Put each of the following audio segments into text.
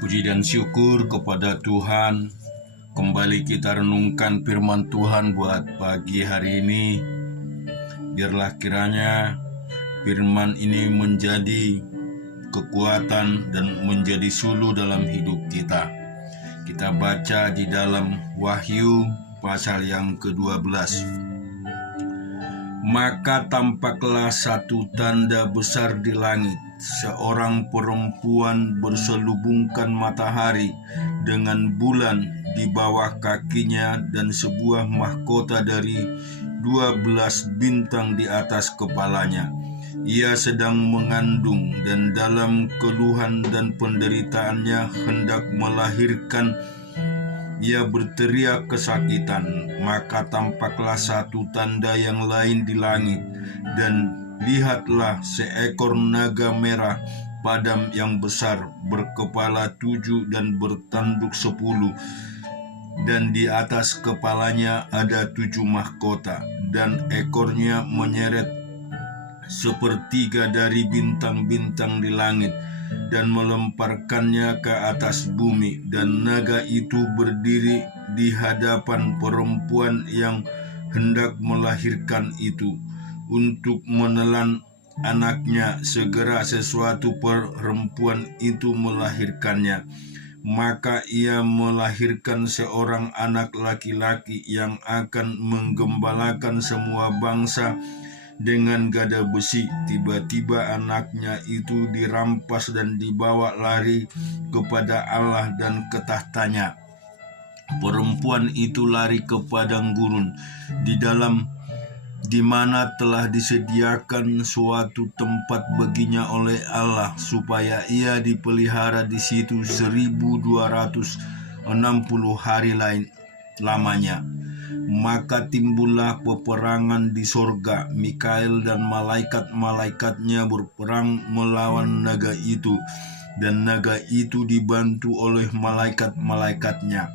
Puji dan syukur kepada Tuhan. Kembali kita renungkan firman Tuhan buat pagi hari ini. Biarlah kiranya firman ini menjadi kekuatan dan menjadi suluh dalam hidup kita. Kita baca di dalam Wahyu pasal yang ke-12. Maka tampaklah satu tanda besar di langit, seorang perempuan berselubungkan matahari dengan bulan di bawah kakinya dan sebuah mahkota dari 12 bintang di atas kepalanya. Ia sedang mengandung dan dalam keluhan dan penderitaannya hendak melahirkan. Ia berteriak kesakitan. Maka tampaklah satu tanda yang lain di langit, dan lihatlah seekor naga merah padam yang besar, berkepala 7 dan bertanduk 10, dan di atas kepalanya ada 7 mahkota, dan ekornya menyeret sepertiga dari bintang-bintang di langit dan melemparkannya ke atas bumi. Dan naga itu berdiri di hadapan perempuan yang hendak melahirkan itu untuk menelan anaknya. Segera sesuatu perempuan itu melahirkannya. Maka ia melahirkan seorang anak laki-laki yang akan menggembalakan semua bangsa dengan gada besi. Tiba-tiba anaknya itu dirampas dan dibawa lari kepada Allah dan ke tahtanya. Perempuan itu lari ke padang gurun di mana telah disediakan suatu tempat baginya oleh Allah, supaya ia dipelihara di situ 1260 hari lamanya. Maka timbullah peperangan di sorga. Mikael dan malaikat-malaikatnya berperang melawan naga itu, dan naga itu dibantu oleh malaikat-malaikatnya.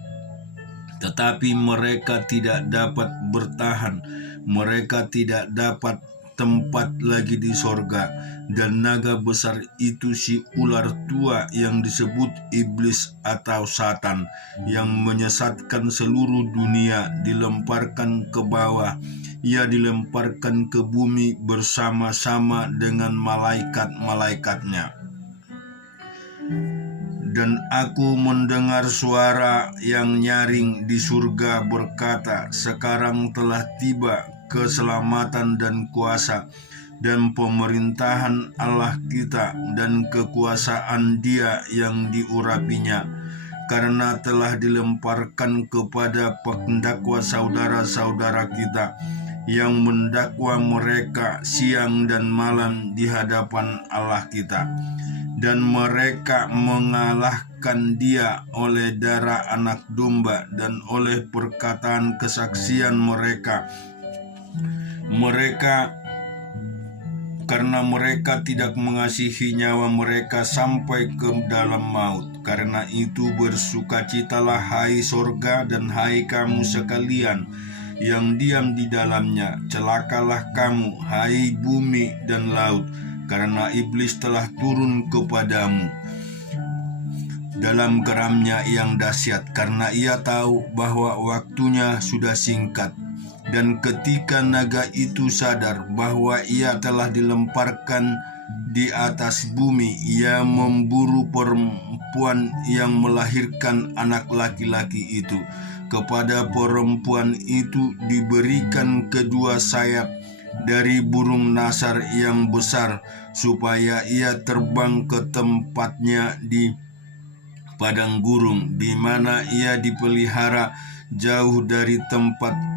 Tetapi mereka tidak dapat bertahan. Mereka tidak dapat tempat lagi di sorga. Dan naga besar itu, si ular tua yang disebut iblis atau Satan, yang menyesatkan seluruh dunia, dilemparkan ke bawah. Ia dilemparkan ke bumi bersama-sama dengan malaikat-malaikatnya. Dan aku mendengar suara yang nyaring di surga berkata, "Sekarang telah tiba keselamatan dan kuasa dan pemerintahan Allah kita dan kekuasaan Dia yang diurapinya, karena telah dilemparkan kepada pendakwa saudara-saudara kita yang mendakwa mereka siang dan malam di hadapan Allah kita. Dan mereka mengalahkan Dia oleh darah anak domba dan oleh perkataan kesaksian mereka. Karena mereka tidak mengasihi nyawa mereka sampai ke dalam maut. Karena itu bersukacitalah hai sorga dan hai kamu sekalian yang diam di dalamnya. Celakalah kamu hai bumi dan laut, karena iblis telah turun kepadamu dalam geramnya yang dahsyat, karena ia tahu bahwa waktunya sudah singkat. Dan ketika naga itu sadar bahwa ia telah dilemparkan di atas bumi, ia memburu perempuan yang melahirkan anak laki-laki itu. Kepada perempuan itu diberikan kedua sayap dari burung nasar yang besar, supaya ia terbang ke tempatnya di padang gurun, di mana ia dipelihara jauh dari tempat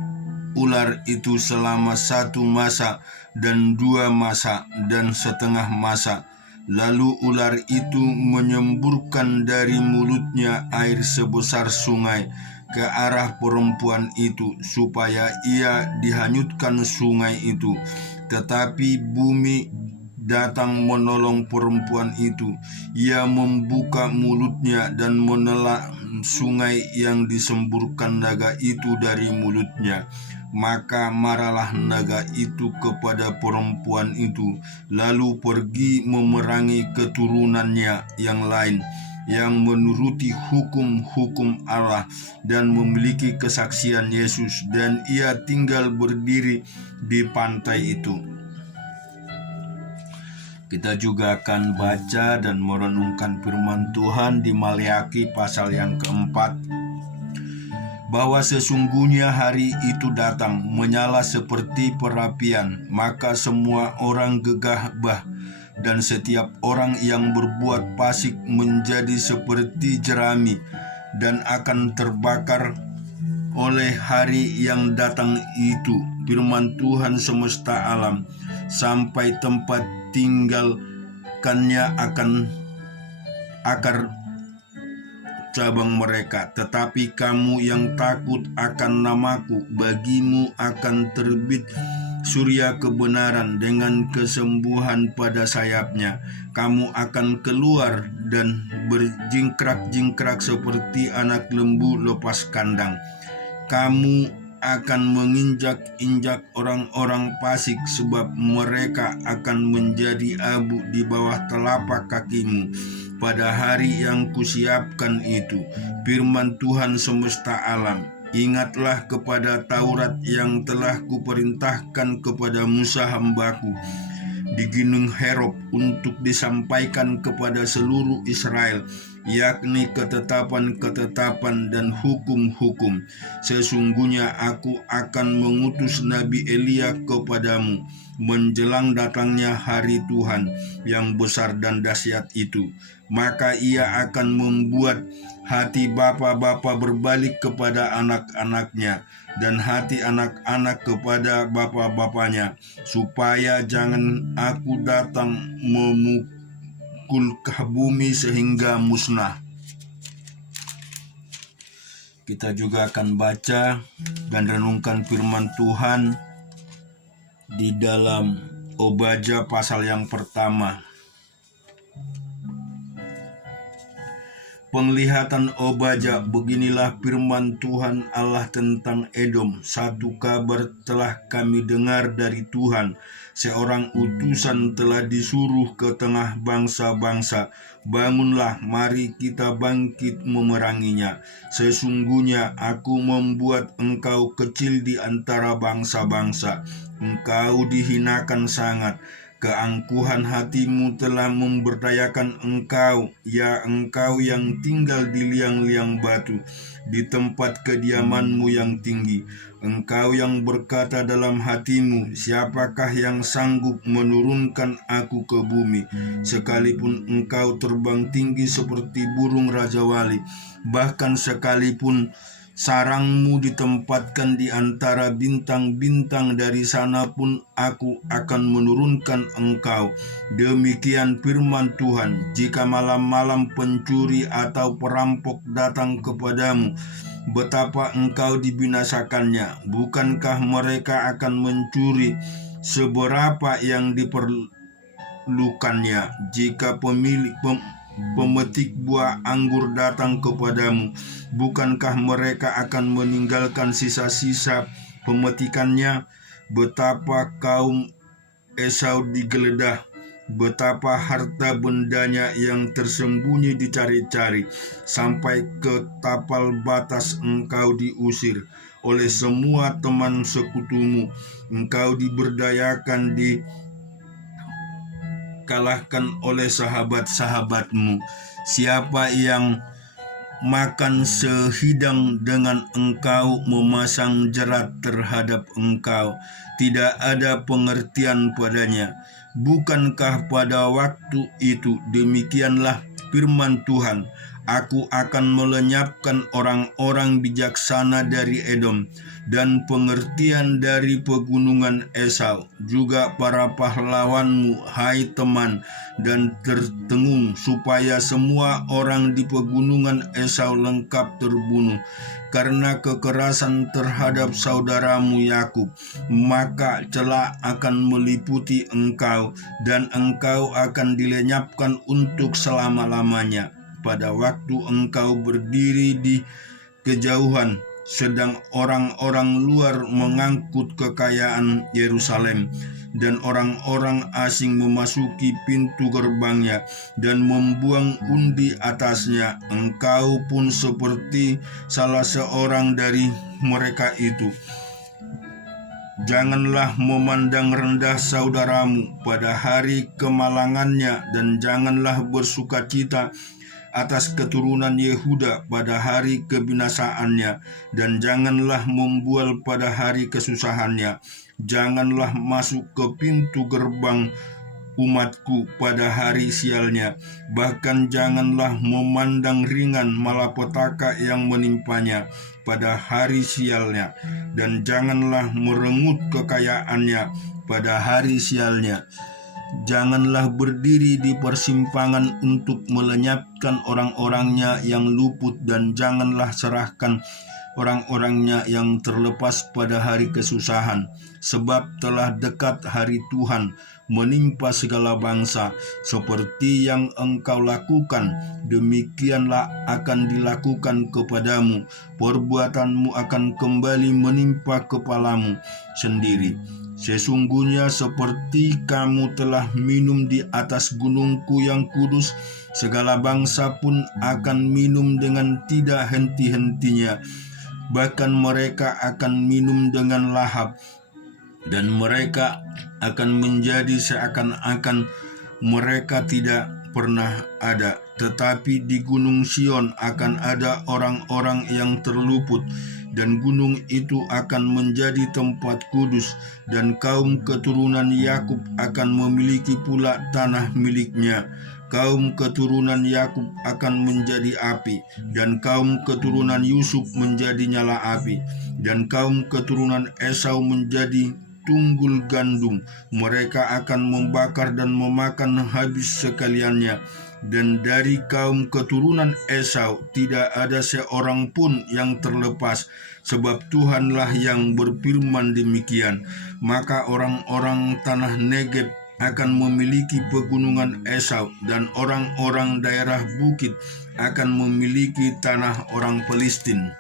ular itu selama 1 masa dan 2 masa dan setengah masa. Lalu ular itu menyemburkan dari mulutnya air sebesar sungai ke arah perempuan itu, supaya ia dihanyutkan sungai itu. Tetapi bumi datang menolong perempuan itu. Ia membuka mulutnya dan menelan sungai yang disemburkan naga itu dari mulutnya. Maka marahlah naga itu kepada perempuan itu, lalu pergi memerangi keturunannya yang lain, yang menuruti hukum-hukum Allah dan memiliki kesaksian Yesus, dan ia tinggal berdiri di pantai itu. Kita juga akan baca dan merenungkan firman Tuhan di Maleakhi pasal yang keempat, bahwa sesungguhnya hari itu datang menyala seperti perapian, maka semua orang gegabah dan setiap orang yang berbuat fasik menjadi seperti jerami dan akan terbakar oleh hari yang datang itu. Firman Tuhan semesta alam, sampai tempat tinggalkannya akan akar cabang mereka. Tetapi kamu yang takut akan namaku, bagimu akan terbit surya kebenaran dengan kesembuhan pada sayapnya. Kamu akan keluar dan berjingkrak-jingkrak seperti anak lembu lepas kandang. Kamu akan menginjak-injak orang-orang fasik, sebab mereka akan menjadi abu di bawah telapak kakimu pada hari yang kusiapkan itu. Firman Tuhan semesta alam. Ingatlah kepada Taurat yang telah kuperintahkan kepada Musa hambaku di Gunung Herop untuk disampaikan kepada seluruh Israel, yakni ketetapan-ketetapan dan hukum-hukum. Sesungguhnya aku akan mengutus Nabi Elia kepadamu menjelang datangnya hari Tuhan yang besar dan dahsyat itu. Maka ia akan membuat hati bapa-bapa berbalik kepada anak-anaknya, dan hati anak-anak kepada bapa-bapanya, supaya jangan aku datang memukul ke bumi sehingga musnah. Kita juga akan baca dan renungkan firman Tuhan di dalam Obadja pasal yang pertama. Penglihatan Obadja, beginilah firman Tuhan Allah tentang Edom. Satu kabar telah kami dengar dari Tuhan, seorang utusan telah disuruh ke tengah bangsa-bangsa. Bangunlah, mari kita bangkit memeranginya. Sesungguhnya aku membuat engkau kecil di antara bangsa-bangsa. Engkau dihinakan sangat. Keangkuhan hatimu telah memberdayakan engkau, ya engkau yang tinggal di liang-liang batu, di tempat kediamanmu yang tinggi. Engkau yang berkata dalam hatimu, siapakah yang sanggup menurunkan aku ke bumi? Sekalipun engkau terbang tinggi seperti burung rajawali, bahkan sekalipun sarangmu ditempatkan di antara bintang-bintang, dari sana pun aku akan menurunkan engkau. Demikian firman Tuhan. Jika malam-malam pencuri atau perampok datang kepadamu, betapa engkau dibinasakannya. Bukankah mereka akan mencuri seberapa yang diperlukannya? Jika pemetik buah anggur datang kepadamu, bukankah mereka akan meninggalkan sisa-sisa pemetikannya? Betapa kaum Esau digeledah, betapa harta bendanya yang tersembunyi dicari-cari, sampai ke tapal batas engkau diusir oleh semua teman sekutumu. Engkau diberdayakan, kalahkan oleh sahabat-sahabatmu. Siapa yang makan sehidang dengan engkau, memasang jerat terhadap engkau, tidak ada pengertian padanya. Bukankah pada waktu itu, demikianlah firman Tuhan, aku akan melenyapkan orang-orang bijaksana dari Edom dan pengertian dari pegunungan Esau, juga para pahlawanmu, hai teman, dan tertengung, supaya semua orang di pegunungan Esau lengkap terbunuh karena kekerasan terhadap saudaramu Yakub. Maka celak akan meliputi engkau, dan engkau akan dilenyapkan untuk selama-lamanya. Pada waktu engkau berdiri di kejauhan, sedang orang-orang luar mengangkut kekayaan Yerusalem, dan orang-orang asing memasuki pintu gerbangnya dan membuang undi atasnya. Engkau pun seperti salah seorang dari mereka itu. Janganlah memandang rendah saudaramu pada hari kemalangannya, dan janganlah bersukacita atas keturunan Yehuda pada hari kebinasaannya, dan janganlah membual pada hari kesusahannya. Janganlah masuk ke pintu gerbang umatku pada hari sialnya, bahkan janganlah memandang ringan malapetaka yang menimpanya pada hari sialnya, dan janganlah merengut kekayaannya pada hari sialnya. Janganlah berdiri di persimpangan untuk melenyapkan orang-orangnya yang luput, dan janganlah serahkan orang-orangnya yang terlepas pada hari kesusahan. Sebab telah dekat hari Tuhan menimpa segala bangsa. Seperti yang engkau lakukan, demikianlah akan dilakukan kepadamu. Perbuatanmu akan kembali menimpa kepalamu sendiri. Sesungguhnya seperti kamu telah minum di atas gunungku yang kudus, segala bangsa pun akan minum dengan tidak henti-hentinya. Bahkan mereka akan minum dengan lahap, dan mereka akan menjadi seakan-akan mereka tidak pernah ada. Tetapi di Gunung Sion akan ada orang-orang yang terluput, dan gunung itu akan menjadi tempat kudus, dan kaum keturunan Yakub akan memiliki pula tanah miliknya. Kaum keturunan Yakub akan menjadi api, dan kaum keturunan Yusuf menjadi nyala api, dan kaum keturunan Esau menjadi tunggul gandum. Mereka akan membakar dan memakan habis sekaliannya. Dan dari kaum keturunan Esau tidak ada seorang pun yang terlepas, sebab Tuhanlah yang berfirman demikian. Maka orang-orang tanah Negeb akan memiliki pegunungan Esau, dan orang-orang daerah bukit akan memiliki tanah orang Filistin.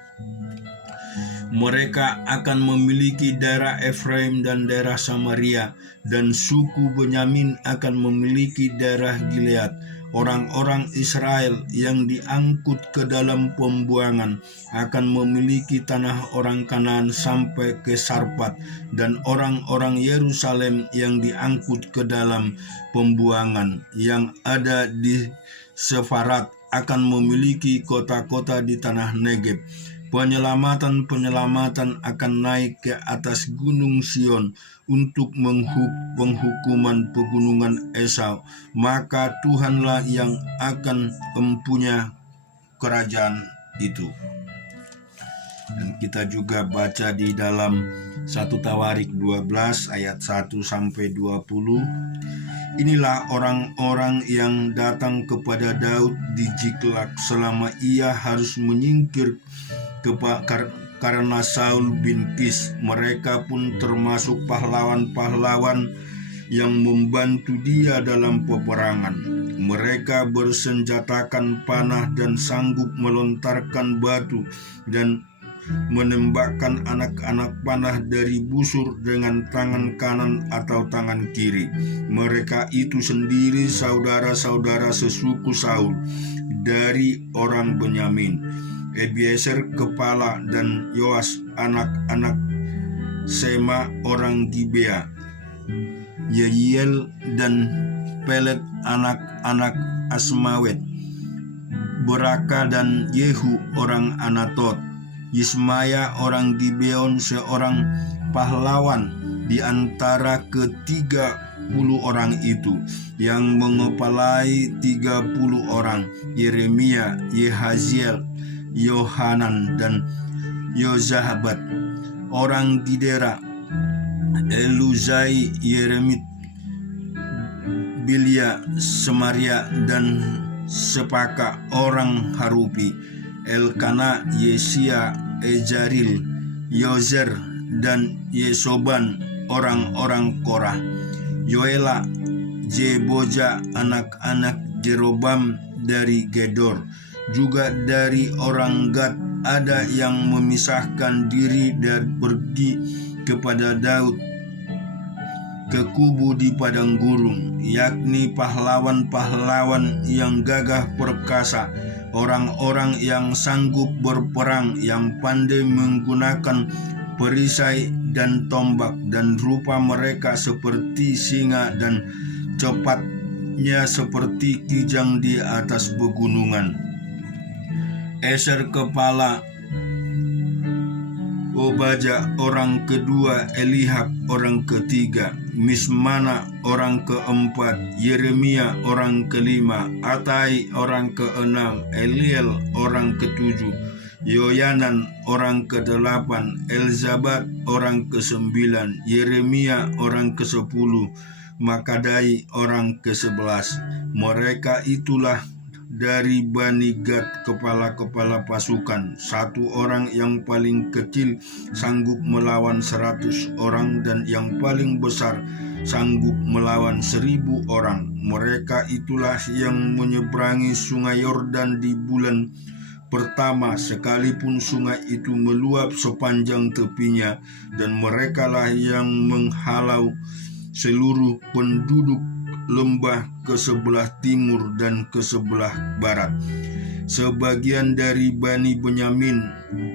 Mereka akan memiliki daerah Efraim dan daerah Samaria, dan suku Benyamin akan memiliki daerah Gilead. Orang-orang Israel yang diangkut ke dalam pembuangan akan memiliki tanah orang Kanaan sampai ke Sarpat, dan orang-orang Yerusalem yang diangkut ke dalam pembuangan yang ada di Sefarat akan memiliki kota-kota di tanah Negeb. Penyelamatan akan naik ke atas Gunung Sion untuk penghukuman pegunungan Esau. Maka Tuhanlah yang akan mempunyai kerajaan itu. Dan kita juga baca di dalam 1 Tawarik 12 ayat 1 sampai 20. Inilah orang-orang yang datang kepada Daud di Ziklag selama ia harus menyingkir karena Saul bin Kis. Mereka pun termasuk pahlawan-pahlawan yang membantu dia dalam peperangan. Mereka bersenjatakan panah dan sanggup melontarkan batu dan menembakkan anak-anak panah dari busur dengan tangan kanan atau tangan kiri. Mereka itu sendiri saudara-saudara sesuku Saul dari orang Benyamin. Ebiezer kepala, dan Yoas anak-anak Sema orang Gibea, Yehiel dan Pelet anak-anak Asmawet, Beraka dan Yehu orang Anatot, Yismaya orang Gibeon seorang pahlawan di antara ke-30 orang itu, yang mengepalai 30 orang, Yeremia, Yehaziel, Yohanan dan Yozabat orang Gidera, Eluzai, Yeremit, Bilia, Semaria dan Sepaka orang Harupi, Elkana, Yesia, Ejaril, Yozer dan Yesoban orang-orang Korah, Yoela, Jeboja anak-anak Jerobam dari Gedor, juga dari orang Gad ada yang memisahkan diri dan pergi kepada Daud ke kubu di padang gurun, yakni pahlawan-pahlawan yang gagah perkasa, orang-orang yang sanggup berperang, yang pandai menggunakan perisai dan tombak, dan rupa mereka seperti singa dan cepatnya seperti kijang di atas pegunungan. Eser kepala Obaja orang kedua, Elihab orang ketiga, Mismana orang keempat, Yeremia orang kelima, Atai orang keenam, Eliel orang ketujuh, Yoyanan orang kedelapan, Elzabat orang kesembilan, Yeremia orang kesepuluh, Makadai orang kesebelas. Mereka itulah dari Bani Gad kepala-kepala pasukan. Satu orang yang paling kecil sanggup melawan 100 orang, dan yang paling besar sanggup melawan 1000 orang. Mereka itulah yang menyeberangi sungai Yordan di bulan pertama, sekalipun sungai itu meluap sepanjang tepinya, dan merekalah yang menghalau seluruh penduduk lembah ke sebelah timur dan ke sebelah barat. Sebagian dari Bani Benyamin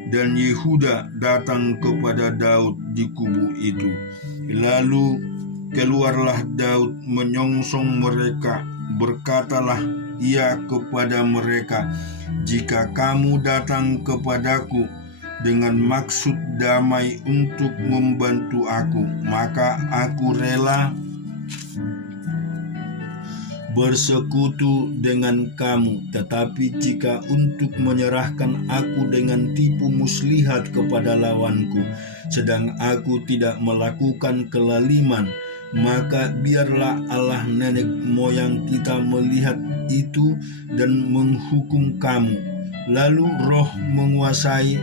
dan Yehuda datang kepada Daud di kubu itu. Lalu keluarlah Daud menyongsong mereka. Berkatalah ia kepada mereka, "Jika kamu datang kepadaku dengan maksud damai untuk membantu aku, maka aku rela bersekutu dengan kamu. Tetapi jika untuk menyerahkan aku dengan tipu muslihat kepada lawanku, sedang aku tidak melakukan kelaliman, maka biarlah Allah nenek moyang kita melihat itu dan menghukum kamu." Lalu roh menguasai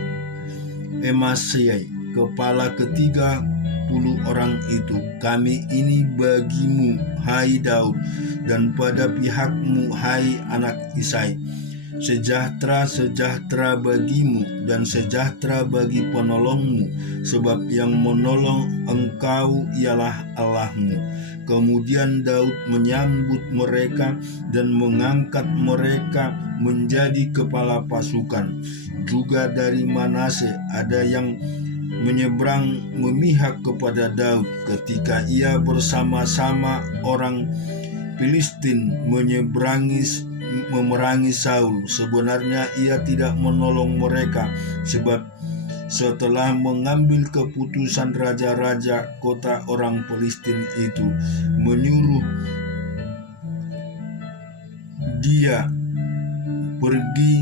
Emasai, kepala ke-30 orang itu. "Kami ini bagimu, hai Daud, dan pada pihakmu, hai anak Isai. Sejahtera, sejahtera bagimu, dan sejahtera bagi penolongmu, sebab yang menolong engkau ialah Allahmu." Kemudian Daud menyambut mereka dan mengangkat mereka menjadi kepala pasukan. Juga dari Manase ada yang menyeberang memihak kepada Daud ketika ia bersama-sama orang Filistin memerangi Saul. Sebenarnya ia tidak menolong mereka, sebab setelah mengambil keputusan raja-raja kota orang Filistin itu menyuruh dia pergi,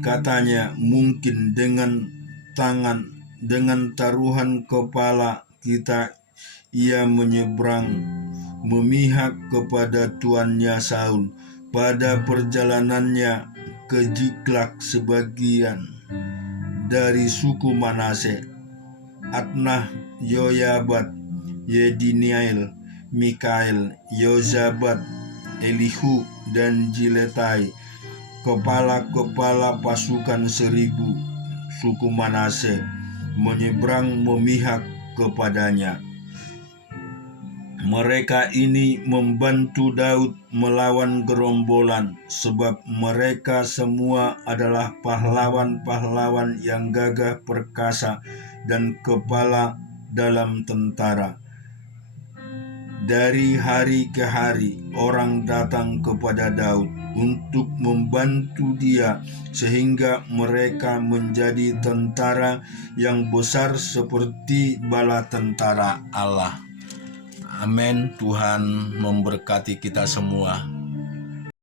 katanya, "Mungkin dengan taruhan kepala kita ia menyeberang memihak kepada tuannya Saul." Pada perjalanannya ke Ziklag, sebagian dari suku Manase, Adnah, Yoyabat, Yediniel, Mikael, Yozabat, Elihu, dan Jiletai, kepala-kepala pasukan 1000 suku Manase, menyeberang memihak kepadanya. Mereka ini membantu Daud melawan gerombolan, sebab mereka semua adalah pahlawan-pahlawan yang gagah perkasa dan kepala dalam tentara. Dari hari ke hari orang datang kepada Daud untuk membantu dia, sehingga mereka menjadi tentara yang besar seperti bala tentara Allah. Amin. Tuhan memberkati kita semua.